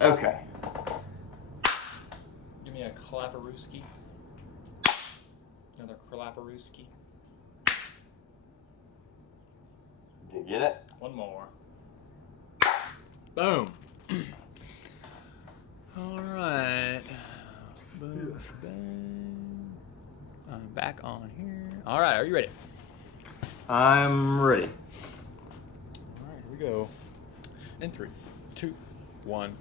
Okay. Give me a claparooski. Another claparooski. Did you get it? One more. Boom. All right. Boom. Bang. I'm back on here. All right. Are you ready? I'm ready. All right. Here we go. In 3, 2, 1.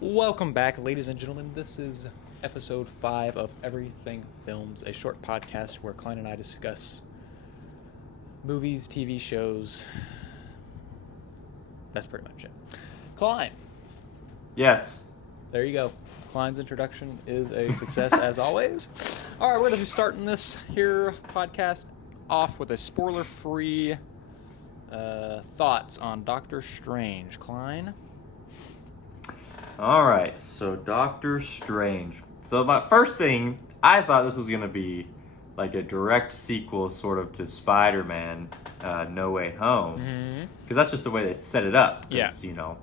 Welcome back, ladies and gentlemen. This is episode 5 of Everything Films, a short podcast where Klein and I discuss movies, TV shows. That's pretty much it. Klein. Yes. There you go. Klein's introduction is a success as always. All right, we're going to be starting this here podcast off with a spoiler-free thoughts on Dr.Strange. Klein? All right, so Doctor Strange. So my first thing, I thought this was going to be like a direct sequel sort of to Spider-Man No Way Home. Because that's just the way they set it up. Yeah. You know,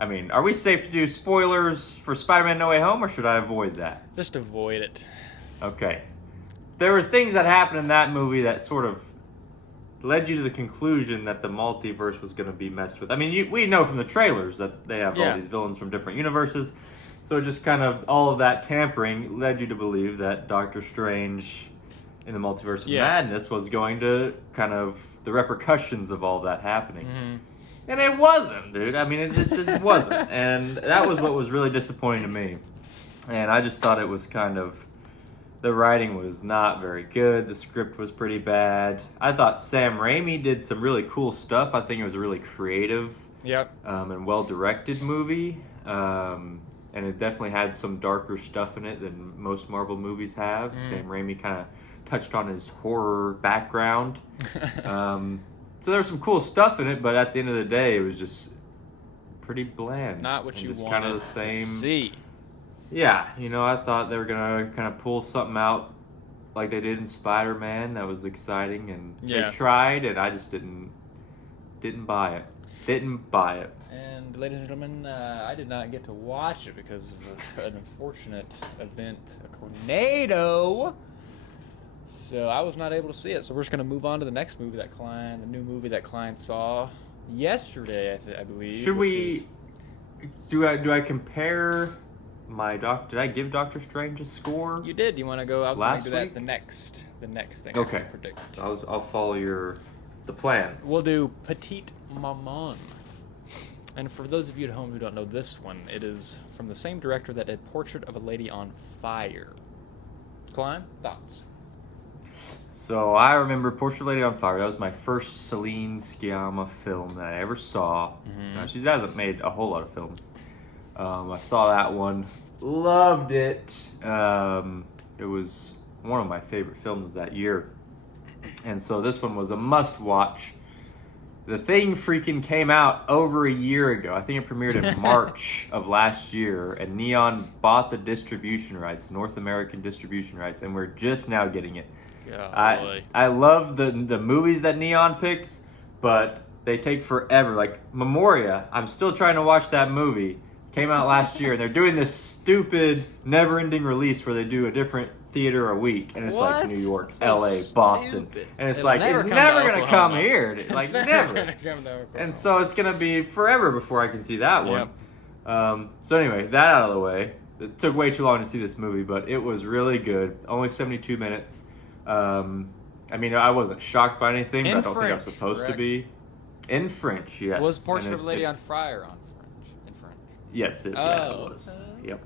I mean, are we safe to do spoilers for Spider-Man No Way Home, or should I avoid that? Just avoid it. Okay. There were things that happened in that movie that sort of led you to the conclusion that the multiverse was going to be messed with. I mean, we know from the trailers that they have all these villains from different universes. So just kind of all of that tampering led you to believe that Doctor Strange in the Multiverse of Madness was going to kind of the repercussions of all that happening. And it wasn't, dude. I mean, it wasn't. And that was what was really disappointing to me. And I just thought it was kind of, the writing was not very good. The script was pretty bad. I thought Sam Raimi did some really cool stuff. I think it was a really creative and well-directed movie. And it definitely had some darker stuff in it than most Marvel movies have. Sam Raimi kind of touched on his horror background. So there was some cool stuff in it, but at the end of the day, it was just pretty bland. Not what you just wanted kind of the same. to see. Yeah, you know, I thought they were going to kind of pull something out like they did in Spider-Man that was exciting, and they tried, and I just didn't buy it. Didn't buy it. And ladies and gentlemen, I did not get to watch it because of an unfortunate event, a tornado. So I was not able to see it. So we're just going to move on to the next movie that the new movie that Klein saw yesterday, I believe. Should we? Do I compare my Did I give Doctor Strange a score? You did. You want to go? I was going to do that week? the next thing. Okay. I can predict. I'll follow the plan. We'll do Petite Mama. And for those of you at home who don't know this one, it is from the same director that did Portrait of a Lady on Fire. Klein, thoughts? So I remember Portrait of a Lady on Fire. That was my first Celine Sciamma film that I ever saw. She hasn't made a whole lot of films. I saw that one. Loved it. It was one of my favorite films of that year. And so this one was a must-watch. The thing freaking came out over a year ago. I think it premiered in March of last year, and Neon bought the distribution rights, North American distribution rights, and we're just now getting it. I love the movies that Neon picks, but they take forever. Like Memoria, I'm still trying to watch that movie. Came out last year, and they're doing this stupid, never-ending release where they do a different theater a week, and it's like New York, LA, Boston, and it's like it's never gonna come here, dude. Like never. And so it's gonna be forever before I can see that one. So anyway, that out of the way. It took way too long to see this movie, but it was really good. Only 72 minutes. I mean, I wasn't shocked by anything, but I don't think I was supposed to be. In French, yes. Was Portrait of a Lady on Fire on French? Yes, it was. Yep.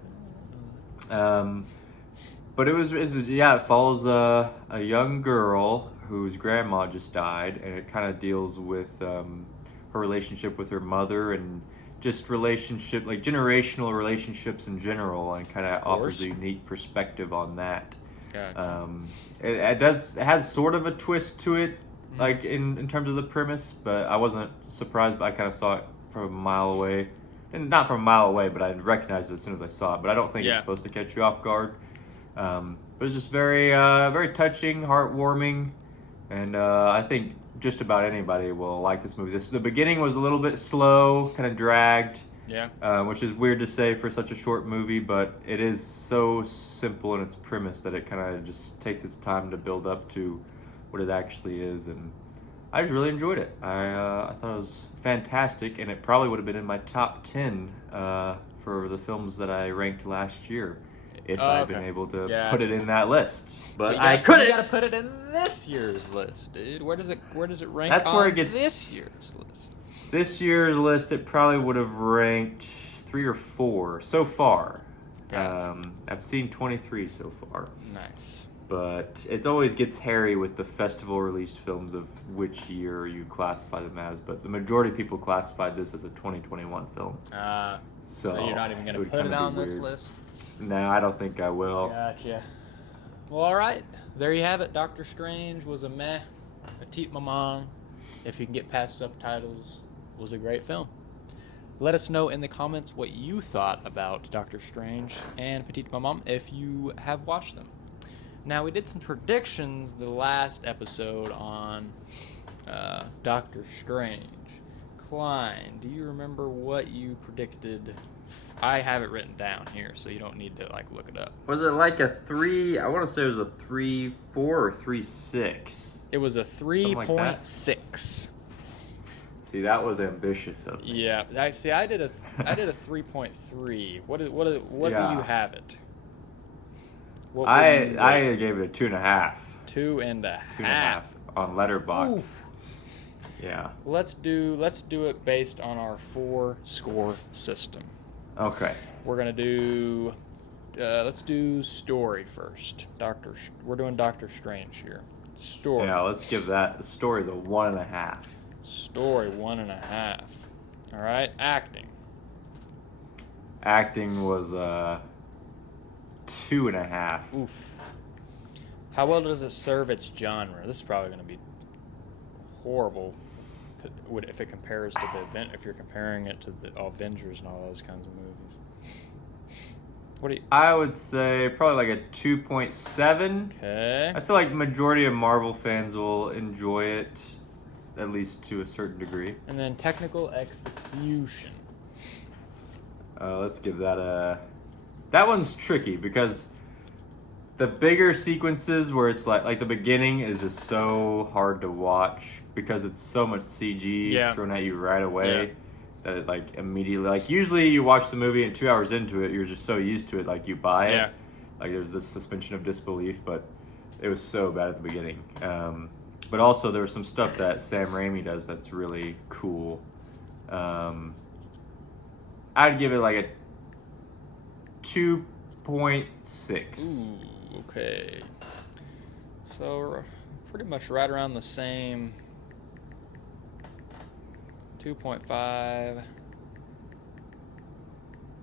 But it follows a young girl whose grandma just died, and it kind of deals with her relationship with her mother and just generational relationships in general, and kind of offers a unique perspective on that. Gotcha. It has sort of a twist to it, like in terms of the premise, but I wasn't surprised. But I kind of saw it from a mile away, and not from a mile away, but I recognized it as soon as I saw it. But I don't think it's supposed to catch you off guard. But it's just very, very touching, heartwarming, and I think just about anybody will like this movie. The beginning was a little bit slow, kind of dragged, Yeah. Which is weird to say for such a short movie, but it is so simple in its premise that it kind of just takes its time to build up to what it actually is, and I just really enjoyed it. I thought it was fantastic, and it probably would have been in my top 10 for the films that I ranked last year if I'd been able to put it in that list. But I couldn't. You got to put it in this year's list, dude. Where does it rank? That's where it gets this year's list. This year's list, it probably would have ranked 3 or 4 so far. I've seen 23 so far. Nice. But it always gets hairy with the festival-released films of which year you classify them as. But the majority of people classified this as a 2021 film. So you're not even going to put it on this list? No, I don't think I will. Gotcha. Well, all right. There you have it. Dr. Strange was a meh. Petite Mama, if you can get past subtitles, was a great film. Let us know in the comments what you thought about Dr. Strange and Petite Mama if you have watched them. Now, we did some predictions the last episode on Dr. Strange. Klein, do you remember what you predicted? I have it written down here, so you don't need to look it up. Was it like a 3? I want to say it was a 3.4 or 3.6. It was a 3.6. See, that was ambitious of me. Yeah, I did a 3.3. What do you have it? I gave it a 2.5. 2.5. 2.5 on Letterboxd. Ooh. Yeah. Let's do it based on our 4-score system. Okay. We're gonna do. Let's do story first. We're doing Dr. Strange here. Story. Yeah, let's give that. The story's a 1.5. Story 1.5. All right. Acting. Acting was 2.5. Oof. How well does it serve its genre? This is probably going to be horrible if it compares to the event. If you're comparing it to the Avengers and all those kinds of movies. I would say probably like a 2.7. Okay. I feel like the majority of Marvel fans will enjoy it, at least to a certain degree. And then technical execution. Let's give that a... That one's tricky because the bigger sequences where it's like the beginning is just so hard to watch because it's so much CG thrown at you right away that it immediately... usually you watch the movie and 2 hours into it, you're just so used to it, you buy it. Yeah. There's this suspension of disbelief, but it was so bad at the beginning. But also there was some stuff that Sam Raimi does that's really cool. I'd give it a 2.6. Ooh, okay. So pretty much right around the same. 2.5.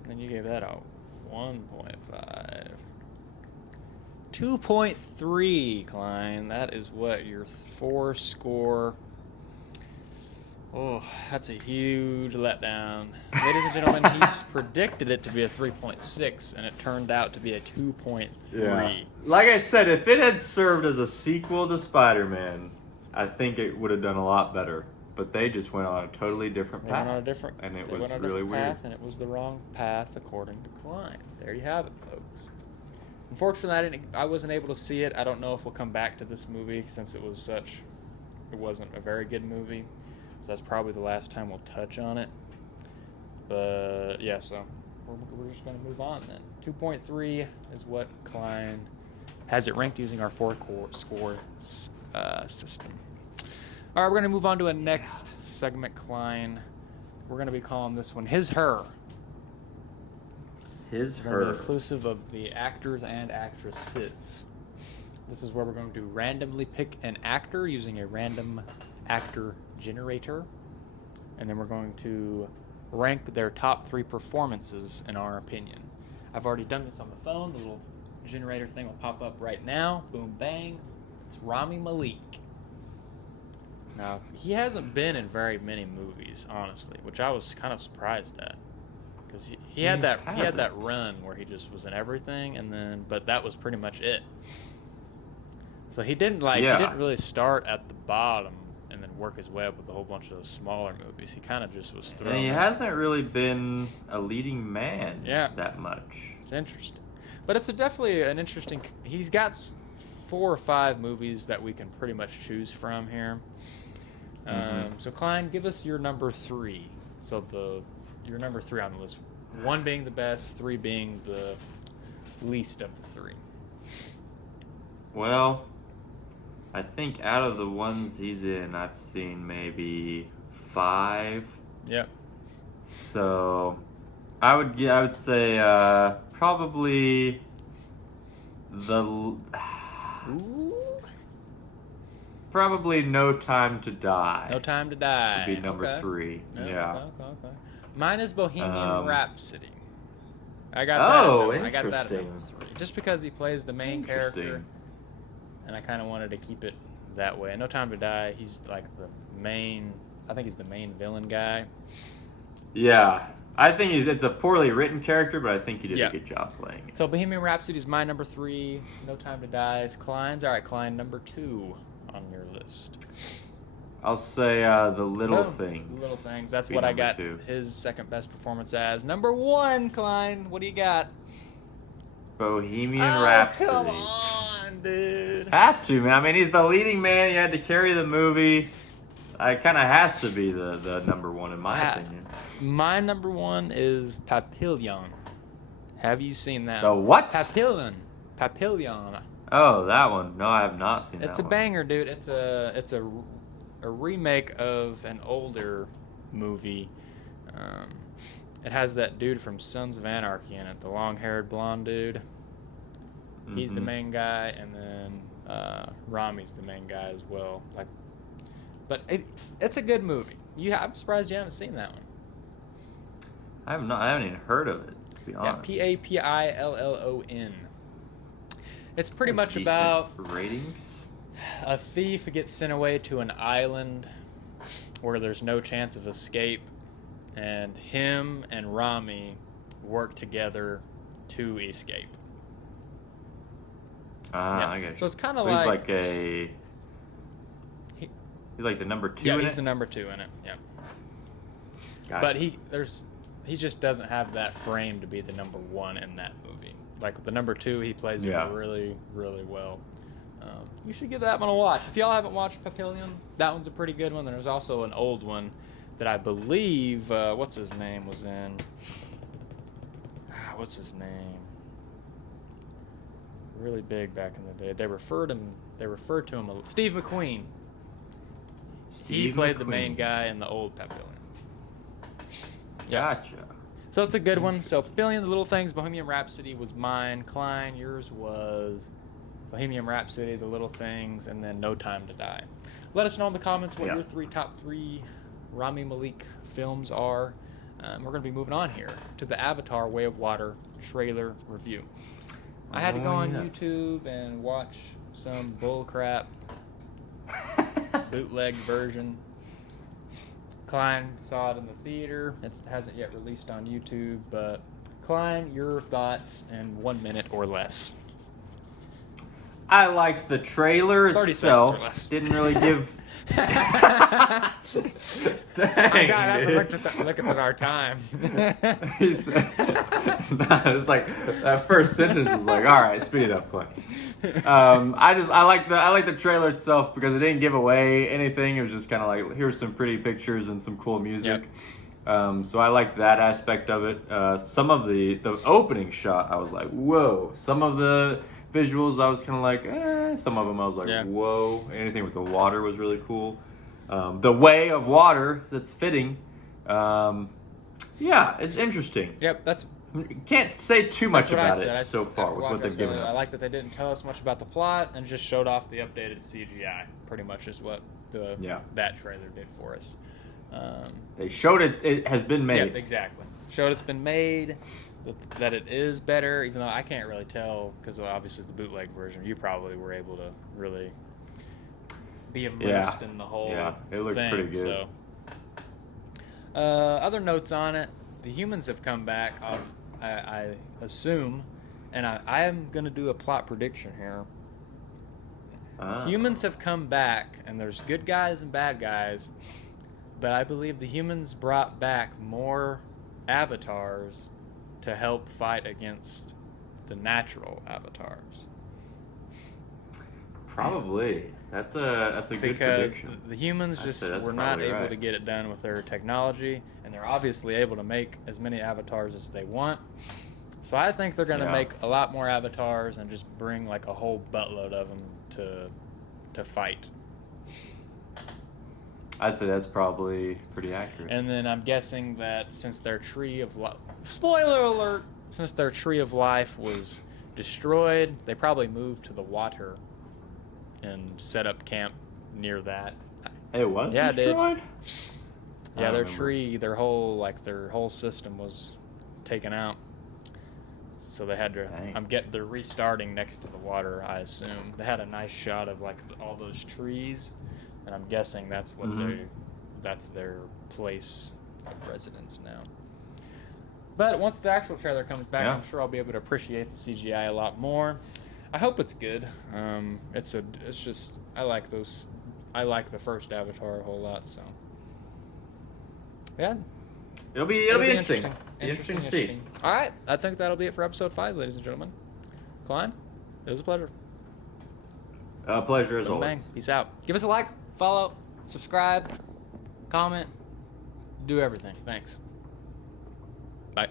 Then you gave that a 1.5. 2.3, Klein. That is what your 4-score. Oh, that's a huge letdown. Ladies and gentlemen, he's predicted it to be a 3.6, and it turned out to be a 2.3. Yeah. Like I said, if it had served as a sequel to Spider-Man, I think it would have done a lot better. But they just went on a totally different path. And it was really weird. And it was the wrong path, according to Klein. There you have it, folks. Unfortunately, I wasn't able to see it. I don't know if we'll come back to this movie since it wasn't a very good movie. So that's probably the last time we'll touch on it. But yeah, so we're just going to move on then. 2.3 is what Klein has it ranked using our 4-score system. All right, we're going to move on to a next segment, Klein. We're going to be calling this one HISHER. HISHER. Inclusive of the actors and actresses. This is where we're going to randomly pick an actor using a random actor generator. And then we're going to rank their top 3 performances in our opinion. I've already done this on the phone. The little generator thing will pop up right now. Boom, bang. It's Rami Malek. Now, he hasn't been in very many movies, honestly, which I was kind of surprised at. Because he had that run where he just was in everything, but that was pretty much it. So he didn't really start at the bottom and then work his way up with a whole bunch of those smaller movies. He kind of just was thrown. And he in. hasn't really been a leading man Yeah. that much. It's interesting. But it's definitely an interesting... He's got 4 or 5 movies that we can pretty much choose from here. So, Klein, give us your number 3. So, your number 3 on the list. 1 being the best, 3 being the least of the 3. Well, I think out of the ones he's in, I've seen maybe 5. Yep. So, I would say probably probably No Time to Die. No Time to Die. Would be number 3. Yeah. Okay. Mine is Bohemian Rhapsody. I got that at number 3. Just because he plays the main character, and I kind of wanted to keep it that way. No Time to Die, he's like I think he's the main villain guy. Yeah. I think it's a poorly written character, but I think he did a good job playing it. So Bohemian Rhapsody is my number 3. No Time to Die is Klein's. All right, Klein, number 2 on your list. I'll say The Little Things. The Little Things. That's what I got 2. his second best performance as. Number 1, Klein. What do you got? Bohemian Rhapsody. Come on, dude. Have to, man. I mean, he's the leading man. He had to carry the movie. It kind of has to be the number 1 in my opinion. My number 1 is Papillon. Have you seen that? The what? Papillon. Oh, that one. No, I have not seen that one. It's a banger, dude. It's a remake of an older movie. It has that dude from Sons of Anarchy in it, the long-haired blonde dude. He's the main guy, and then Rami's the main guy as well. But it's a good movie. I'm surprised you haven't seen that one. I haven't even heard of it, to be honest. Papillon. It's pretty much about ratings. a thief gets sent away to an island where there's no chance of escape, and him and Rami work together to escape. I got you. So it's kind of like he's like the number 2 in it? Yeah, he's the number 2 in it. Yeah. Gotcha. But he just doesn't have that frame to be the number 1 in that movie. Like the number 2, he plays it really, really well. You should give that one a watch. If y'all haven't watched Papillon, that one's a pretty good one. There's also an old one that I believe what's his name was in. What's his name? Really big back in the day. They referred to him Steve McQueen. He played the main guy in the old Papillon. Gotcha. So it's a good one. So Papillon, The Little Things, Bohemian Rhapsody was mine. Klein, yours was Bohemian Rhapsody, The Little Things, and then No Time to Die. Let us know in the comments what your top 3 Rami Malek films are. We're going to be moving on here to the Avatar Way of Water trailer review. I had to go on YouTube and watch some bullcrap bootleg version. Klein saw it in the theater. It hasn't yet released on YouTube, but Klein, your thoughts in 1 minute or less. I liked the trailer 30 itself. seconds or less. Didn't really give. Dang, I gotta look at our time. It's like that first sentence was like, all right, speed it up, Clay. I like the trailer itself because it didn't give away anything. It was just kind of like, here's some pretty pictures and some cool music. Yep. So I liked that aspect of it. Some of the opening shot, I was like, whoa. Some of the visuals, I was kind of like, eh. Some of them, I was like, whoa. Anything with the water was really cool. The way of water that's fitting. It's interesting. Yep, can't say too much about it so far with what they've given us. I like that they didn't tell us much about the plot and just showed off the updated CGI. Pretty much is what that trailer did for us. They showed it has been made. Yep, exactly. Showed it's been made, that it is better, even though I can't really tell because obviously it's the bootleg version. You probably were able to really be immersed in the whole it looked thing. pretty good. So, other notes on it. The humans have come back, I assume, and I am going to do a plot prediction here. Humans have come back, and there's good guys and bad guys, but I believe the humans brought back more avatars to help fight against the natural avatars. Probably. That's a good Because prediction. the humans I'd just say that's were not probably able right. to get it done with their technology, and they're obviously able to make as many avatars as they want. So I think they're going to make a lot more avatars and just bring like a whole buttload of them to fight. I'd say that's probably pretty accurate. And then I'm guessing that since their tree of life, spoiler alert, since their tree of life was destroyed, they probably moved to the water and set up camp near that. It was destroyed? Yeah, their tree, their whole system was taken out. So they had to. Dang. They're restarting next to the water. I assume they had a nice shot of like all those trees, and I'm guessing that's what that's their place of residence now. But once the actual trailer comes back, I'm sure I'll be able to appreciate the CGI a lot more. I hope it's good. It's just I like those. I like the first Avatar a whole lot. So yeah. It'll be interesting. Interesting to see. All right, I think that'll be it for episode 5, ladies and gentlemen. Klein, it was a pleasure. Pleasure as always. Bang. Peace out. Give us a like, follow, subscribe, comment, do everything. Thanks. Bye.